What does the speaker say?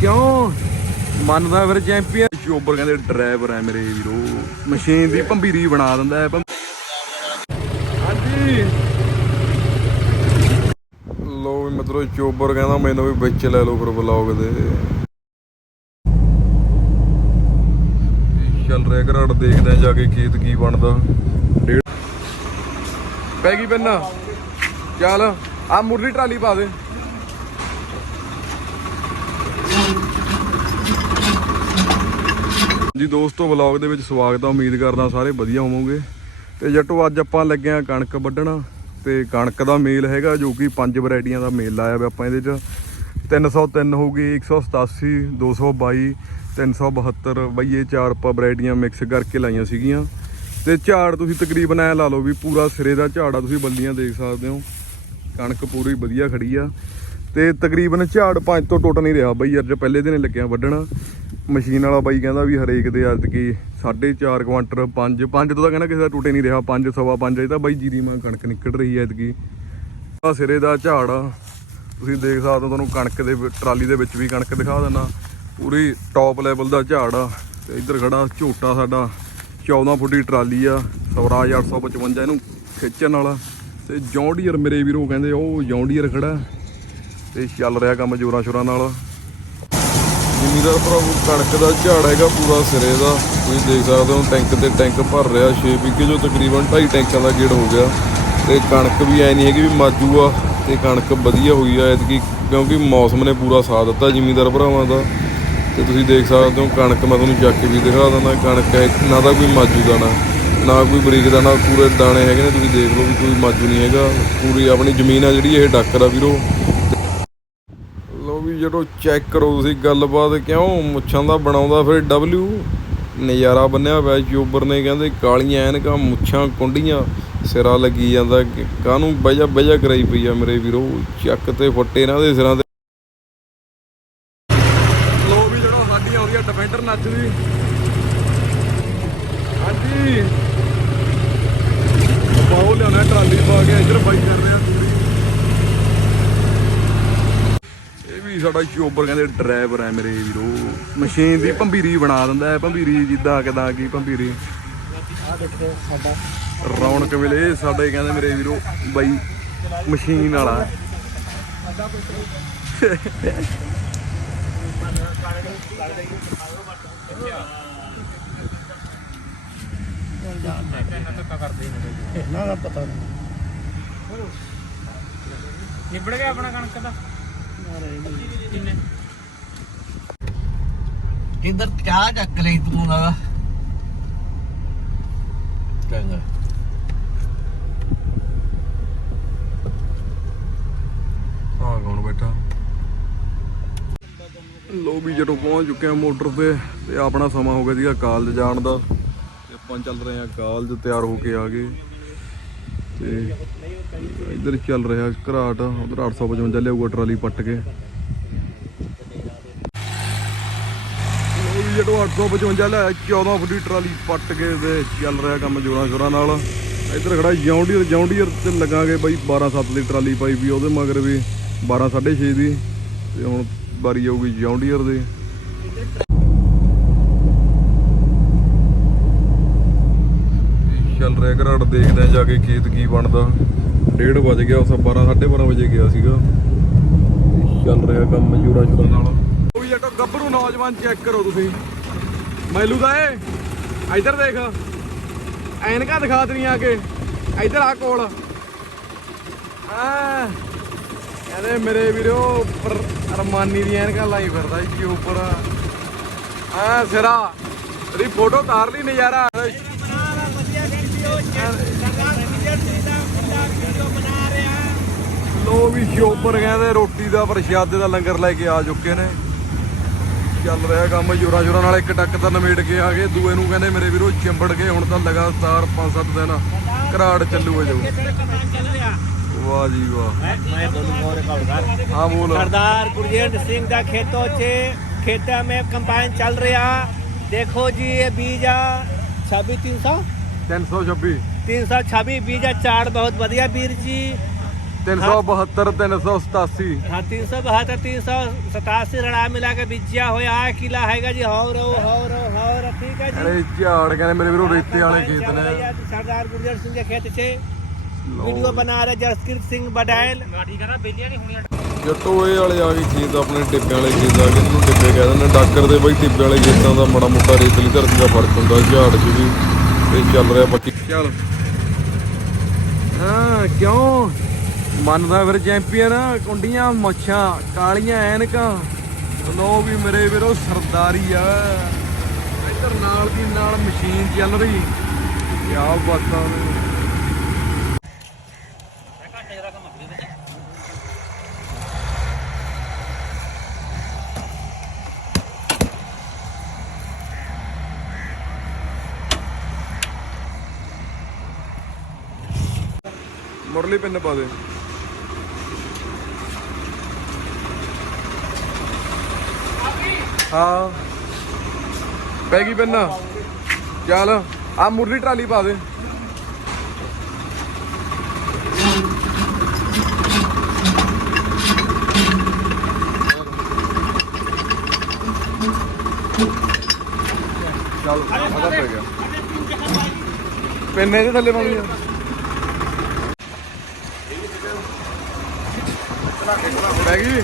ਕਿਉਂ? ਮੰਨਦਾ ਫਿਰ ਚੈਂਪੀਅਨ ਚੋਬਰ ਕਹਿੰਦੇ ਡਰਾਈਵਰ ਹੈ ਮੇਰੇ ਵੀਰੋ। ਮਸ਼ੀਨ ਦੀ ਭੰਬੀਰੀ ਬਣਾ ਦਿੰਦਾ ਹੈ। ਹਾਂਜੀ। ਲੋ ਵੀ ਮਤਲਬ ਚੋਬਰ ਕਹਿੰਦਾ ਮੈਨੂੰ ਵੀ ਵਿੱਚ ਲੈ ਲਓ ਫਿਰ ਬਲੌਗ ਦੇ। ਚੱਲ ਰਿਹਾ ਘਰਾੜ ਦੇਖਦੇ ਆ ਜਾ ਕੇ ਖੇਤ ਕੀ ਬਣਦਾ। ਪੈ ਗਈ ਪੈਨਾ। ਚੱਲ ਆ ਮੁਰਲੀ ਟਰਾਲੀ ਪਾ ਦੇ। ਜੀ ਦੋਸਤੋ ਵਲੌਗ ਦੇ ਵਿੱਚ ਸਵਾਗਤ ਆ। ਉਮੀਦ ਕਰਦਾ ਸਾਰੇ ਵਧੀਆ ਹੋਵੋਗੇ। ਤੇ ਜੱਟੋ, ਅੱਜ ਆਪਾਂ ਲੱਗੇ ਆ ਕਣਕ ਵੱਢਣਾ। ਤੇ ਕਣਕ ਦਾ ਮੇਲ ਹੈਗਾ ਜੋ ਕਿ ਪੰਜ ਵੈਰਾਈਟੀਆਂ ਦਾ ਮੇਲ ਲਾਇਆ ਵਾ ਆਪਾਂ ਇਹਦੇ ਚ। 303 ਹੋਊਗੀ 187 222 372 ਬਈ ਇਹ ਚਾਰ ਆਪਾਂ ਵੈਰਾਈਟੀਆਂ ਮਿਕਸ ਕਰਕੇ ਲਾਈਆਂ ਸੀਗੀਆਂ। ਤੇ ਝਾੜ ਤੁਸੀਂ ਤਕਰੀਬਨ ਐ ਲਾ ਲਓ ਵੀ ਪੂਰਾ ਸਿਰੇ ਦਾ ਝਾੜ ਆ, ਤੁਸੀਂ ਬੱਲੀਆਂ ਦੇਖ ਸਕਦੇ ਹੋ। ਕਣਕ ਪੂਰੀ ਵਧੀਆ ਖੜੀ ਆ। ਤੇ ਤਕਰੀਬਨ ਝਾੜ ਪੰਜ ਤੋਂ ਟੁੱਟ ਨਹੀਂ ਰਿਹਾ। ਬਈ ਅੱਜ ਪਹਿਲੇ ਦਿਨ ਲੱਗਿਆ ਵੱਢਣਾ। ਮਸ਼ੀਨ ਵਾਲਾ ਬਾਈ ਕਹਿੰਦਾ ਵੀ ਹਰੇਕ ਦੇ ਅੱਜ ਕੀ 4.5 ਕੁਆਂਟਰ 5 5 ਤੋਂ ਤਾਂ ਕਹਿੰਦਾ ਕਿਸੇ ਦਾ ਟੁੱਟੇ ਨਹੀਂ ਰਿਹਾ 5 ਸਵਾ 5 ਇਹ ਤਾਂ ਬਾਈ ਜੀਰੀ ਮਾਂ ਕਣਕ ਨਿਕਲ ਰਹੀ ਐ ਐਤਕੀ। ਆ ਸਿਰੇ ਦਾ ਝਾੜ ਆ। ਤੁਸੀਂ ਦੇਖ ਸਕਦੇ ਹੋ, ਤੁਹਾਨੂੰ ਕਣਕ ਦੇ ਟਰਾਲੀ ਦੇ ਵਿੱਚ ਵੀ ਕਣਕ ਦਿਖਾ ਦਿੰਦਾ। ਪੂਰੀ ਟੌਪ ਲੈਵਲ ਦਾ ਝਾੜ ਆ। ਤੇ ਇੱਧਰ ਖੜਾ ਝੋਟਾ ਸਾਡਾ 14 ਫੁੱਟੀ ਟਰਾਲੀ ਆ। ਸਵਰਾਜ 855 ਇਹਨੂੰ ਖਿੱਚਣ ਵਾਲਾ। ਤੇ ਜੌਂਡੀਅਰ ਮੇਰੇ ਵੀਰੋ ਕਹਿੰਦੇ, ਉਹ ਜੌਂਡੀਅਰ ਖੜਾ। ਤੇ ਚੱਲ ਰਿਹਾ ਕੰਮ ਜੋਰਾਂ ਸ਼ੋਰਾਂ ਨਾਲ। ਜ਼ਿਮੀਦਾਰ ਭਰਾਵੋ ਕਣਕ ਦਾ ਝਾੜ ਹੈਗਾ ਪੂਰਾ ਸਿਰੇ ਦਾ। ਤੁਸੀਂ ਦੇਖ ਸਕਦੇ ਹੋ, ਟੈਂਕ ਤੇ ਟੈਂਕ ਭਰ ਰਿਹਾ। 6 ਵਿਗੇ ਜੋ ਤਕਰੀਬਨ 2.5 ਟੈਂਕਾਂ ਦਾ ਗੇੜ ਹੋ ਗਿਆ। ਤੇ ਕਣਕ ਵੀ ਐ ਨਹੀਂ ਹੈਗੀ ਵੀ ਮਾਜੂ ਆ ਤੇ ਕਣਕ ਵਧੀਆ ਹੋਈ ਆ ਐਤਕੀ, ਕਿਉਂਕਿ ਮੌਸਮ ਨੇ ਪੂਰਾ ਸਾਥ ਦਿੱਤਾ ਜ਼ਿਮੀਦਾਰ ਭਰਾਵਾਂ ਦਾ। ਤੇ ਤੁਸੀਂ ਦੇਖ ਸਕਦੇ ਹੋ, ਕਣਕ ਮੈਂ ਤੁਹਾਨੂੰ ਚੱਕ ਕੇ ਵੀ ਦਿਖਾ ਦਿੰਦਾ। ਕਣਕ ਹੈ, ਨਾ ਤਾਂ ਕੋਈ ਮਾਜੂ ਦਾਣਾ ਨਾ ਕੋਈ ਬਰੀਕ ਦਾਣਾ ਪੂਰੇ ਦਾਣੇ ਹੈਗੇ ਨੇ। ਤੁਸੀਂ ਦੇਖ ਲਓ ਵੀ ਕੋਈ ਮਾਜੂ ਨਹੀਂ ਹੈਗਾ। ਪੂਰੀ ਆਪਣੀ ਜ਼ਮੀਨ ਆ ਜਿਹੜੀ, ਇਹ ਡੱਕਰ ਆ ਵੀਰੋ। ਜਦੋਂ ਚੈੱਕ ਕਰੋ ਤੁਸੀਂ ਗੱਲਬਾਤ ਕਿਉਂ ਮੁੱਛਾਂ ਦਾ ਬਣਾਉਂਦਾ ਫਿਰ ਡਬਲਯੂ ਨਜ਼ਾਰਾ ਬੰਨਿਆ ਹੋਇਆ ਯੂਬਰ ਨੇ, ਕਹਿੰਦੇ ਕਾਲੀਆਂ ਐਨਕਾਂ, ਮੁੱਛਾਂ, ਕੁੰਡੀਆਂ, ਸਿਰਾ ਲੱਗੀ ਜਾਂਦਾ ਕਾਹਨੂੰ ਬਜਾ ਬਜਾ ਕਰਾਈ ਪਈ ਆ ਮੇਰੇ ਵੀਰੋ, ਚੱਕ ਤੇ ਫੱਟੇ ਇਹਨਾਂ ਦੇ ਸਿਰਾਂ ਤੇ। ਲੋ ਵੀ ਜਿਹੜਾ ਸਾਡੀ ਆਉਂਦੀ ਆ ਡਿਫੈਂਡਰ ਨੱਚਦੀ ਹਾਂਜੀ। ਬਾਹੋ ਲਿਆਉਣਾ ਟਰਾਲੀ ਪਾ ਕੇ, ਇੱਧਰ ਬਾਈ ਕਰ ਰਿਹਾ। ਤੂੜੀ ਸਾਡਾ ਚੋਬਰ ਕਹਿੰਦੇ ਡਰਾਈਵਰ ਹੈ ਮੇਰੇ ਵੀਰੋ। ਮਸ਼ੀਨ ਦੀ ਭੰਬੀਰੀ ਬਣਾ ਦਿੰਦਾ ਹੈ, ਭੰਬੀਰੀ ਜਿੱਦਾਂ ਕਿਦਾਂ ਕੀ ਭੰਬੀਰੀ। ਆ ਦੇਖੋ ਸਾਡਾ ਰੌਣਕ ਵੇਲੇ ਸਾਡੇ ਕਹਿੰਦੇ ਮੇਰੇ ਵੀਰੋ ਬਾਈ ਮਸ਼ੀਨ ਵਾਲਾ। ਨਾ ਨਾ ਪਤਾ ਨਹੀਂ ਨਿਬੜ ਗਿਆ ਆਪਣਾ ਕਣਕ ਦਾ। ਕਿੰਨੇ ਕਿੰਦਰ ਕਿਆ ਚੱਕ ਲਈ ਤੂੰ ਨਾ ਚੰਗਾ। ਹਾਂ ਕੌਣ ਬੈਠਾ? ਲੋ ਵੀ ਜਦੋਂ ਪਹੁੰਚ ਚੁੱਕੇ ਆ ਮੋਟਰ ਤੇ ਤੇ ਆਪਣਾ ਸਮਾਂ ਹੋ ਗਿਆ ਸੀਗਾ ਕਾਲਜ ਜਾਣ ਦਾ। ਤੇ ਆਪਾਂ ਚੱਲ ਰਹੇ ਆ ਕਾਲਜ ਤਿਆਰ ਹੋ ਕੇ ਆ ਗਏ। ਤੇ ਇੱਧਰ ਚੱਲ ਰਿਹਾ ਘਰਾਟ, ਉਧਰ 855 ਲਿਆਊਗਾ ਟਰਾਲੀ ਪੱਟ ਕੇ। ਲੋ ਵੀ ਜਦੋਂ 855 ਲਿਆ 14 ਫੁੱਟੀ ਟਰਾਲੀ ਪੱਟ ਕੇ ਤੇ ਚੱਲ ਰਿਹਾ ਕੰਮ ਜੋਰਾਂ ਸ਼ੋਰਾਂ ਨਾਲ। ਇੱਧਰ ਖੜਾ ਜੌਂਡੀਅਰ ਜੌਂਡੀਅਰ ਤੇ ਲੱਗਾਂਗੇ ਬਾਈ 12 7 ਦੀ ਟਰਾਲੀ ਪਾਈ ਵੀ ਉਹਦੇ ਮਗਰ ਵੀ 12 6.5 ਦੀ। ਤੇ ਹੁਣ ਵਾਰੀ ਆਊਗੀ ਜੌਂਡੀਅਰ ਦੇ। ਚੱਲ ਰਿਹਾ ਘਰਾੜ, ਦੇਖਦੇ ਆ ਜਾ ਕੇ ਖੇਤ ਕੀ ਬਣਦਾ। ਡੇਢ ਵਜ ਗਿਆ ਉਸ 12 12:30 ਵਜੇ ਗਿਆ ਸੀਗਾ। ਚੱਲ ਰਿਹਾ ਕੰਮ ਮਜ਼ਦੂਰਾਂ ਸ਼ੁਰਾਂ ਨਾਲ ਉਹ ਵੀ ਜੱਟੋ ਗੱਭਰੂ ਨੌਜਵਾਨ ਚੈੱਕ ਕਰੋ ਤੁਸੀਂ। ਮੈਲੂ ਦਾ ਏ। ਇੱਧਰ ਦੇਖ। ਐਨਕਾਂ ਦਿਖਾ ਦੇਣੀਆਂ ਆ ਕੇ। ਇੱਧਰ ਆ ਕੋਲ। ਆ। ਕਹਿੰਦੇ ਮੇਰੇ ਵੀਰੋ ਉੱਪਰ ਅਰਮਾਨੀ ਦੀਆਂ ਐਨਕਾਂ ਲਾਈ ਫਿਰਦਾ ਜੀ ਉੱਪਰ। ਆ, ਸਿਰਾ। ਤੇਰੀ ਫੋਟੋ ਤਾਰ ਲਈ ਨਜ਼ਾਰਾ। ਲੋ ਵੀ ਸ਼ੋਪਰ ਕਹਿੰਦੇ ਰੋਟੀ ਦਾ ਪ੍ਰਸ਼ਾਦੇ ਦਾ ਲੰਗਰ ਲੈ ਕੇ ਆ ਚੁੱਕੇ ਨੇ। ਚੱਲ ਰਿਹਾ ਕੰਮ ਜੋਰਾਂ ਜੋਰਾਂ ਨਾਲ ਇੱਕ ਟੱਕ ਤਾਂ ਨਵੇੜ ਕੇ ਆ ਗਏ। ਦੂਏ ਨੂੰ ਕਹਿੰਦੇ ਮੇਰੇ ਵੀਰੋ ਚਿੰਬੜ ਗਏ ਹੁਣ ਤਾਂ ਲਗਾਤਾਰ 5-7 ਦਿਨ ਘਰਾੜ ਚੱਲੂ ਜਾਊ ਵਾਹ ਜੀ ਵਾਹ। ਮੈਂ ਬੋਲੂੰਗਾ ਉਹਦੇ ਘਰ ਹਾਂ ਬੋਲ। ਸਰਦਾਰ ਗੁਰਜੀਤ ਸਿੰਘ ਦਾ ਖੇਤੋਂ 'ਚ ਖੇਤਾਂ में ਕੰਪਾਈਨ ਚੱਲ ਰਿਹਾ। ਦੇਖੋ ਜੀ ਇਹ ਬੀਜ ਆ। 26300 326 326 ਬੀਜ ਆ ਚਾੜ ਬਹੁਤ ਵਧੀਆ ਵੀਰ ਜੀ। 372 387 ਹਾਂ 372 387 ਰੜਾ ਮਿਲਾ ਕੇ ਬੀਜਿਆ ਹੋਇਆ। ਡਾਕਰ ਦੇ ਬਈ ਟਿੱਬੇ ਵਾਲੇ ਖੇਤਾਂ ਦਾ ਮੜਾ ਮੋਟਾ ਰੇਤਲੀ ਧਰਤੀ ਦਾ ਫ਼ਰਕ ਹੁੰਦਾ ਝਾੜ 'ਚ ਵੀ। ਤੇ ਚੱਲ ਰਿਹਾ ਬਾਕੀ। ਚੱਲ। ਹਾਂ, ਕਿਉਂ? ਮੰਨਦਾ ਫਿਰ ਚੈਂਪੀਅਨ, ਕੁੰਡੀਆਂ, ਮੱਛਾਂ, ਕਾਲੀਆਂ ਐਨਕਾਂ। ਲੋ ਵੀ ਮੇਰੇ ਵੀਰੋ, ਸਰਦਾਰੀ ਆ। ਇੱਧਰ ਨਾਲ ਦੀ ਨਾਲ ਮਸ਼ੀਨ ਚੱਲ ਰਹੀ। ਕਿਆ ਬਾਤਾਂ ਨੇ। ਮੁਰਲੀ ਪਿੰਨ ਪਾ ਦੇ। ਹਾਂ। ਪੈ ਗਈ ਪਿੰਨ। ਚੱਲ, ਆ ਮੁਰਲੀ ਟਰਾਲੀ ਪਾ ਦੇ। ਚੱਲ ਆਦਾ ਪੈ ਗਿਆ। ਪਿੰਨ ਇਹਦੇ ਥੱਲੇ ਪਾਉਣੀ ਆ। ਬੈਗੀ